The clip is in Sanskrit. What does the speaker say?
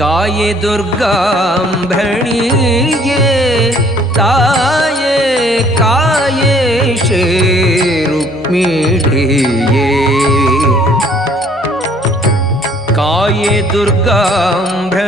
काये दुर्गाम्भणीये ताये काये शेरुक्मि काये दुर्गाम्भ्रि